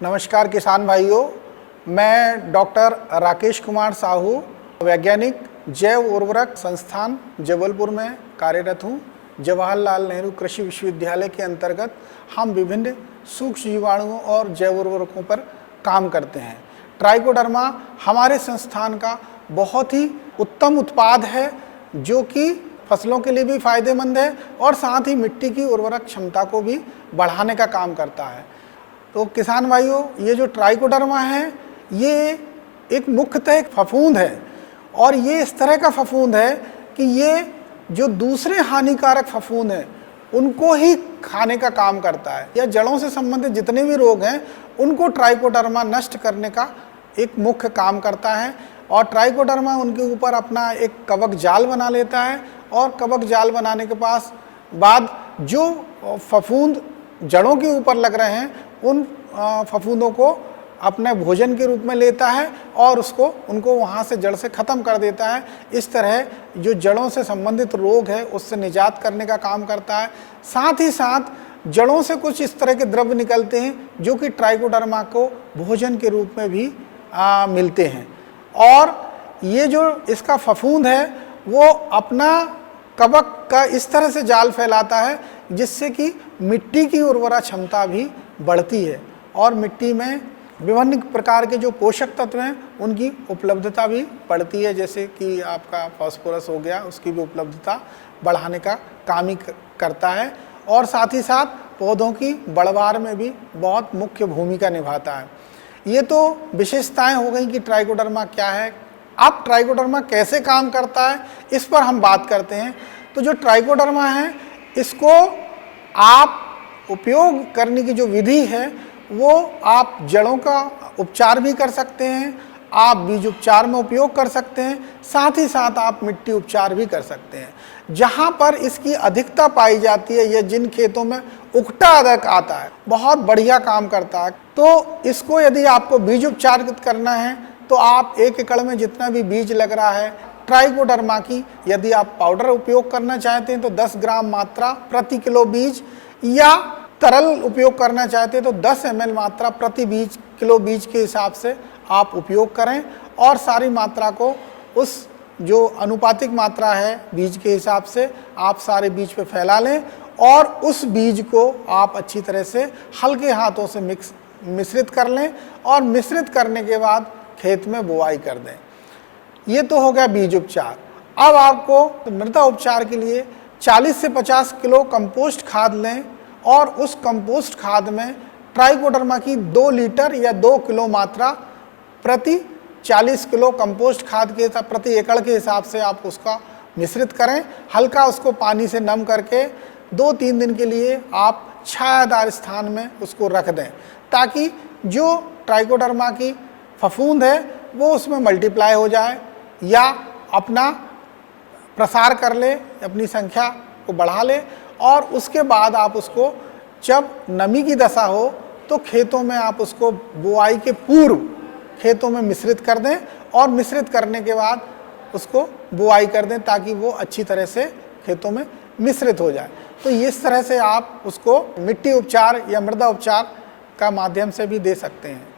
नमस्कार किसान भाइयों, मैं डॉक्टर राकेश कुमार साहू, वैज्ञानिक जैव उर्वरक संस्थान जबलपुर में कार्यरत हूँ। जवाहरलाल नेहरू कृषि विश्वविद्यालय के अंतर्गत हम विभिन्न सूक्ष्म जीवाणुओं और जैव उर्वरकों पर काम करते हैं। ट्राइकोडर्मा हमारे संस्थान का बहुत ही उत्तम उत्पाद है जो कि फसलों के लिए भी फायदेमंद है और साथ ही मिट्टी की उर्वरक क्षमता को भी बढ़ाने का काम करता है। तो किसान भाइयों, ये जो ट्राइकोडर्मा है ये एक मुख्यतः एक फफूंद है और ये इस तरह का फफूंद है कि ये जो दूसरे हानिकारक फफूंद हैं उनको ही खाने का काम करता है, या जड़ों से संबंधित जितने भी रोग हैं उनको ट्राइकोडर्मा नष्ट करने का एक मुख्य काम करता है। और ट्राइकोडर्मा उनके ऊपर अपना एक कवक जाल बना लेता है और कवक जाल बनाने के बाद जो फफूंद जड़ों के ऊपर लग रहे हैं उन फफूंदों को अपने भोजन के रूप में लेता है और उनको वहाँ से जड़ से ख़त्म कर देता है। इस तरह जो जड़ों से संबंधित रोग है उससे निजात करने का काम करता है। साथ ही साथ जड़ों से कुछ इस तरह के द्रव्य निकलते हैं जो कि ट्राइकोडर्मा को भोजन के रूप में भी मिलते हैं। और ये जो इसका फफूंद है वो अपना कवक का इस तरह से जाल फैलाता है जिससे कि मिट्टी की उर्वरा क्षमता भी बढ़ती है और मिट्टी में विभिन्न प्रकार के जो पोषक तत्व हैं उनकी उपलब्धता भी बढ़ती है, जैसे कि आपका फास्फोरस हो गया, उसकी भी उपलब्धता बढ़ाने का काम ही करता है। और साथ ही साथ पौधों की बढ़वार में भी बहुत मुख्य भूमिका निभाता है। ये तो विशेषताएं हो गई कि ट्राइकोडर्मा क्या है। अब ट्राइकोडर्मा कैसे काम करता है इस पर हम बात करते हैं। तो जो ट्राइकोडर्मा है इसको आप उपयोग करने की जो विधि है वो आप जड़ों का उपचार भी कर सकते हैं, आप बीज उपचार में उपयोग कर सकते हैं, साथ ही साथ आप मिट्टी उपचार भी कर सकते हैं। जहाँ पर इसकी अधिकता पाई जाती है या जिन खेतों में उकटा अधिक आता है बहुत बढ़िया काम करता है। तो इसको यदि आपको बीज उपचार करना है तो आप 1 एकड़ में जितना भी बीज लग रहा है ट्राइकोडर्मा की यदि आप पाउडर उपयोग करना चाहते हैं तो 10 ग्राम मात्रा प्रति किलो बीज, या तरल उपयोग करना चाहते हैं तो 10 ml मात्रा प्रति किलो बीज के हिसाब से आप उपयोग करें और सारी मात्रा को उस जो अनुपातिक मात्रा है बीज के हिसाब से आप सारे बीज पे फैला लें और उस बीज को आप अच्छी तरह से हल्के हाथों से मिश्रित कर लें और मिश्रित करने के बाद खेत में बुआई कर दें। ये तो हो गया बीज उपचार। अब आपको मृदा उपचार के लिए 40 से 50 किलो कंपोस्ट खाद लें और उस कंपोस्ट खाद में ट्राइकोडर्मा की 2 लीटर या 2 किलो मात्रा प्रति 40 किलो कंपोस्ट खाद के प्रति एकड़ के हिसाब से आप उसका मिश्रित करें। हल्का उसको पानी से नम करके 2-3 दिन के लिए आप छायादार स्थान में उसको रख दें ताकि जो ट्राइकोडर्मा की फफूंद है वो उसमें मल्टीप्लाई हो जाए या अपना प्रसार कर ले, अपनी संख्या को बढ़ा ले। और उसके बाद आप उसको जब नमी की दशा हो तो खेतों में आप उसको बुआई के पूर्व खेतों में मिश्रित कर दें और मिश्रित करने के बाद उसको बुआई कर दें ताकि वो अच्छी तरह से खेतों में मिश्रित हो जाए। तो इस तरह से आप उसको मिट्टी उपचार या मृदा उपचार का माध्यम से भी दे सकते हैं।